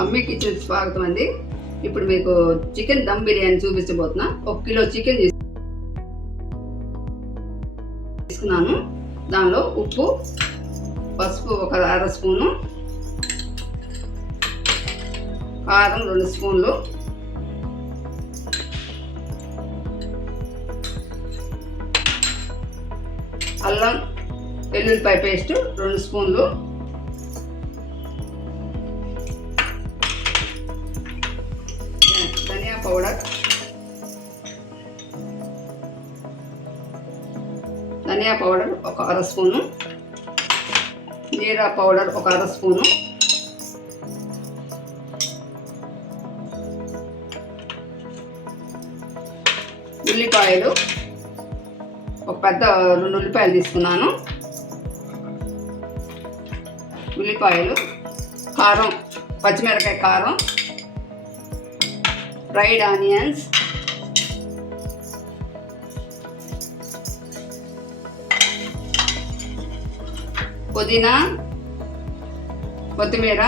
అమ్మి కిచెన్ స్వాగతం అండి. ఇప్పుడు మీకు చికెన్ దమ్ బిర్యానీ చూపించబోతున్నా. 1 కిలో చికెన్ తీసుకున్నాను. దానిలో ఉప్పు, పసుపు 1/2 స్పూను, కారం 2 స్పూన్లు, అల్లం వెల్లుల్లిపాయ పేస్ట్ 2 స్పూన్లు, ధనియా పౌడర్, ధనియా పౌడర్ 1/2 స్పూను, జీరా పౌడర్ 1/2 స్పూను, ఉల్లిపాయలు ఒక పెద్ద 2 ఉల్లిపాయలు తీసుకున్నాను, ఉల్లిపాయలు, కారం, పచ్చిమిరపకాయ కారం, ఫ్రైడ్ ఆనియన్స్, పుదీనా, కొత్తిమీర,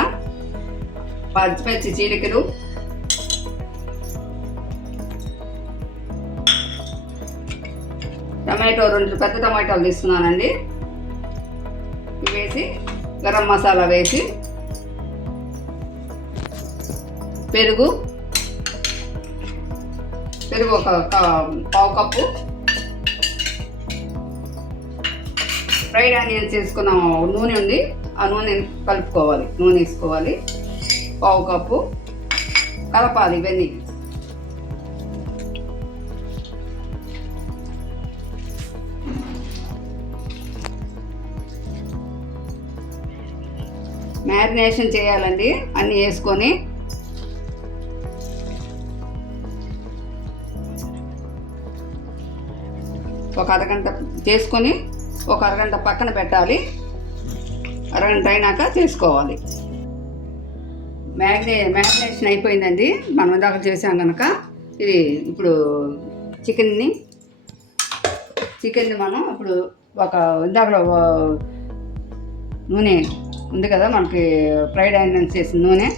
పచ్చిమిర్చి చీలికలు, టమాటో 2 పెద్ద టమాటాలు తీసుకున్నానండి. ఇవి వేసి గరం మసాలా వేసి, పెరుగు ఒక పావు కప్పు, ఫ్రైడ్ ఆనియన్స్ వేసుకున్న నూనె ఉంది, ఆ నూనె కలుపుకోవాలి. నూనె వేసుకోవాలి, పావు కప్పు, కలపాలి. ఇవన్నీ మ్యారినేషన్ చేయాలండి. అన్నీ వేసుకొని ఒక అరగంట చేసుకొని ఒక అరగంట పక్కన పెట్టాలి. అరగంట అయినాక చేసుకోవాలి. మ్యారినేషన్ అయిపోయిందండి. మనం ఇందాక చేసాం కనుక ఇది ఇప్పుడు చికెన్ని మనం ఇప్పుడు ఒక ఇందాకలో నూనె ఉంది కదా మనకి, ఫ్రైడ్ ఆనియన్స్ చేసిన నూనె,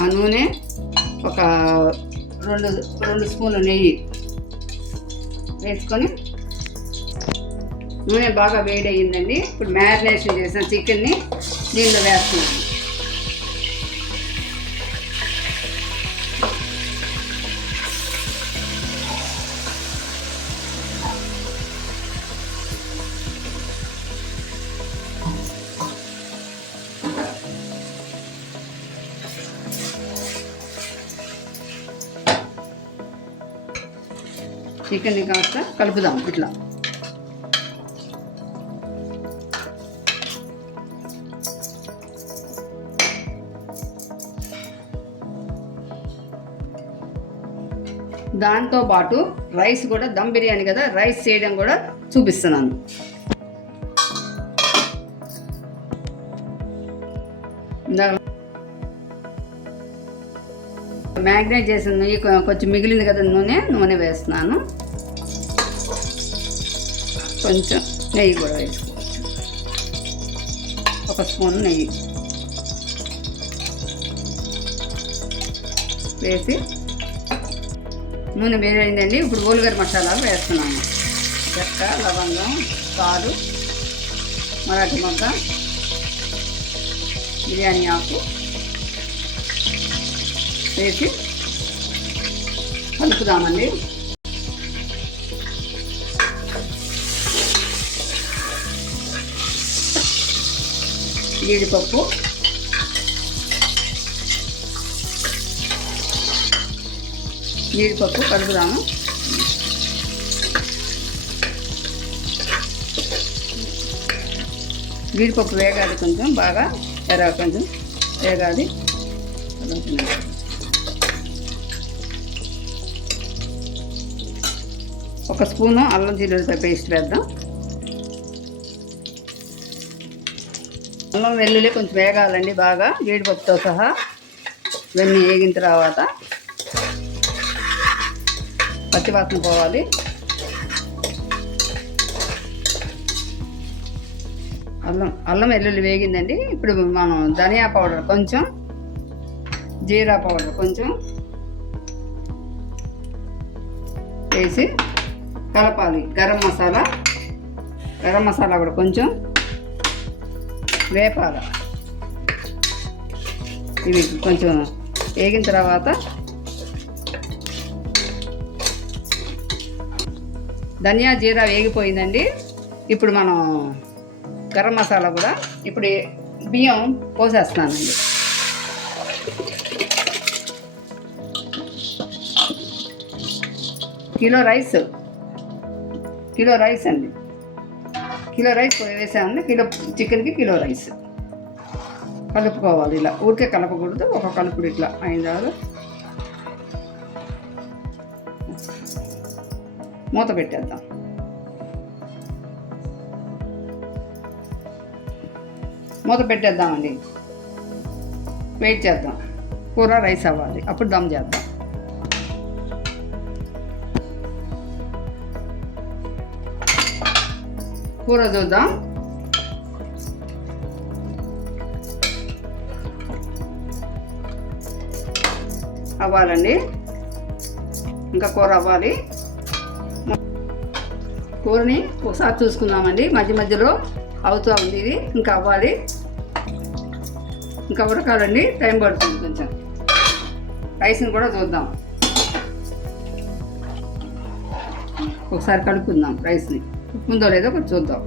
ఆ నూనె ఒక 2 స్పూన్లు నెయ్యి వేసుకొని, నూనె బాగా వేడి అయ్యిందండి. ఇప్పుడు మ్యారినేషన్ చేసిన చికెన్ని దీనిలో వేస్తున్నాను. చికెన్ని కాస్త కలుపుదాం ఇట్లా. దాంతో పాటు రైస్ కూడా, దమ్ బిర్యానీ కదా, రైస్ చేయడం కూడా చూపిస్తున్నాను. మ్యాగ్నేట్ చేసిన నెయ్యి కొంచెం మిగిలింది కదా, నూనె వేస్తున్నాను. కొంచెం నెయ్యి కూడా వేసుకోవచ్చు, 1 స్పూన్ నెయ్యి వేసి, నూనె వేరైందండి. ఇప్పుడు ఓలుగర మసాలాలు వేస్తున్నాను. చెక్క, లవంగం, కారు, మరాఠీ మొగ్గ, బిర్యానీ ఆకు వేసి కలుపుదామండి. జీడిపప్పు, కలుపుదాము. జీడిపప్పు వేగాలి, కొంచెం బాగా కొంచెం వేగాలి. 1 స్పూను అల్లం వెల్లుల్లిపాయ పేస్ట్ వేద్దాం. అల్లం వెల్లుల్లి కొంచెం వేగాలండి బాగా, జీడిపప్పుతో సహా. ఇవన్నీ వేగిన తర్వాత పచ్చివాసన పోవాలి. అల్లం వెల్లుల్లి వేగిందండి. ఇప్పుడు మనం ధనియా పౌడర్ కొంచెం, జీరా పౌడర్ కొంచెం వేసి కలపాలి. గరం మసాలా కూడా కొంచెం వేపాల. ఇవి కొంచెం వేగిన తర్వాత ధనియా జీరా వేగిపోయిందండి. ఇప్పుడు మనం గరం మసాలా కూడా ఇప్పుడు బియ్యం పోసేస్తున్నానండి. కిలో రైస్ అండి. కిలో రైస్ వేసామండి. కిలో చికెన్కి కిలో రైస్ కలుపుకోవాలి. ఇలా ఊరికే కలపకూడదు, ఒక కలుపుడు ఇట్లా అయిన తర్వాత మూత పెట్టేద్దాం. మూత పెట్టేద్దామండి. వెయిట్ చేద్దాం. కూర రైస్ అవ్వాలి, అప్పుడు దమ్ చేద్దాం. కూర చూద్దాం. అవ్వాలండి, ఇంకా కూర అవ్వాలి. కూరని ఒకసారి చూసుకుందామండి. మధ్య మధ్యలో అవుతూ ఉంది. ఇది ఇంకా అవ్వాలి, ఇంకా ఉడకాలండి. టైం పడుతుంది కొంచెం. రైస్ని కూడా చూద్దాం. ఒకసారి కలుపుకుందాం రైస్ని. ఉప్పు ఉందో లేదో కొంచెం చూద్దాం.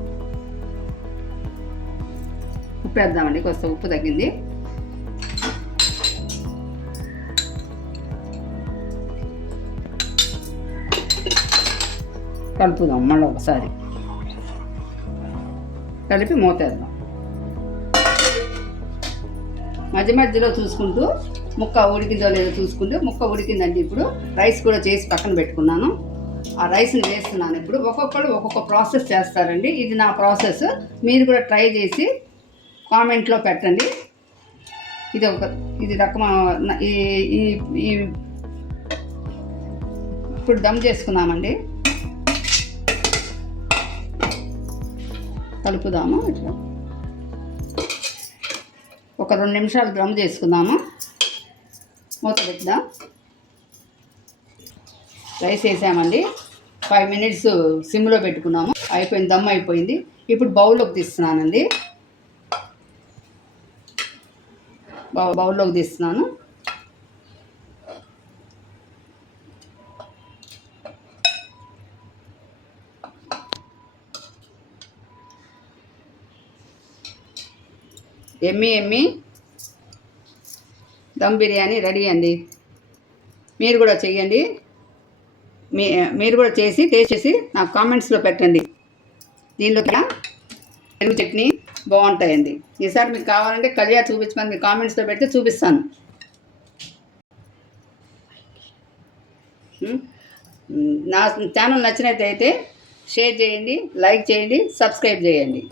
ఉప్పు వేద్దామండి. కొంచెం ఉప్పు తగ్గింది. కలుపుదాం మళ్ళీ ఒకసారి. కలిపి మూతేద్దాం. మధ్య మధ్యలో చూసుకుంటూ ముక్క ఉడికిందో లేదో చూసుకుంటూ. ముక్క ఉడికిందండి. ఇప్పుడు రైస్ కూడా చేసి పక్కన పెట్టుకున్నాను. ఆ రైస్ని వేస్తున్నాను. ఇప్పుడు ఒక్కొక్కరు ఒక్కొక్క ప్రాసెస్ చేస్తారండి. ఇది నా ప్రాసెస్. మీరు కూడా ట్రై చేసి కామెంట్లో పెట్టండి. ఇది రకం. ఇప్పుడు దమ్ చేసుకున్నామండి. కలుపుదాము. ఇట్లా ఒక 2 నిమిషాలు దమ్ చేసుకుందాము. మూత పెడదాం. రైస్ వేసామండి. 5 మినిట్స్ సిమ్లో పెట్టుకున్నాము. అయిపోయింది, దమ్ అయిపోయింది. ఇప్పుడు బౌల్లోకి తీస్తున్నానండి. బౌల్లోకి తీస్తున్నాను. ఎమ్మి దమ్ బిర్యానీ రెడీ అండి. మీరు కూడా చెయ్యండి. మీరు కూడా చేసి టేస్ట్ చేసి నాకు కామెంట్స్లో పెట్టండి. దీనిలో పెరుగు చట్నీ బాగుంటాయండి. ఈసారి మీకు కావాలంటే కలియా చూపించమని మీ కామెంట్స్లో పెడితే చూపిస్తాను. నా ఛానల్ నచ్చినట్లయితే షేర్ చేయండి, లైక్ చేయండి, సబ్స్క్రైబ్ చేయండి.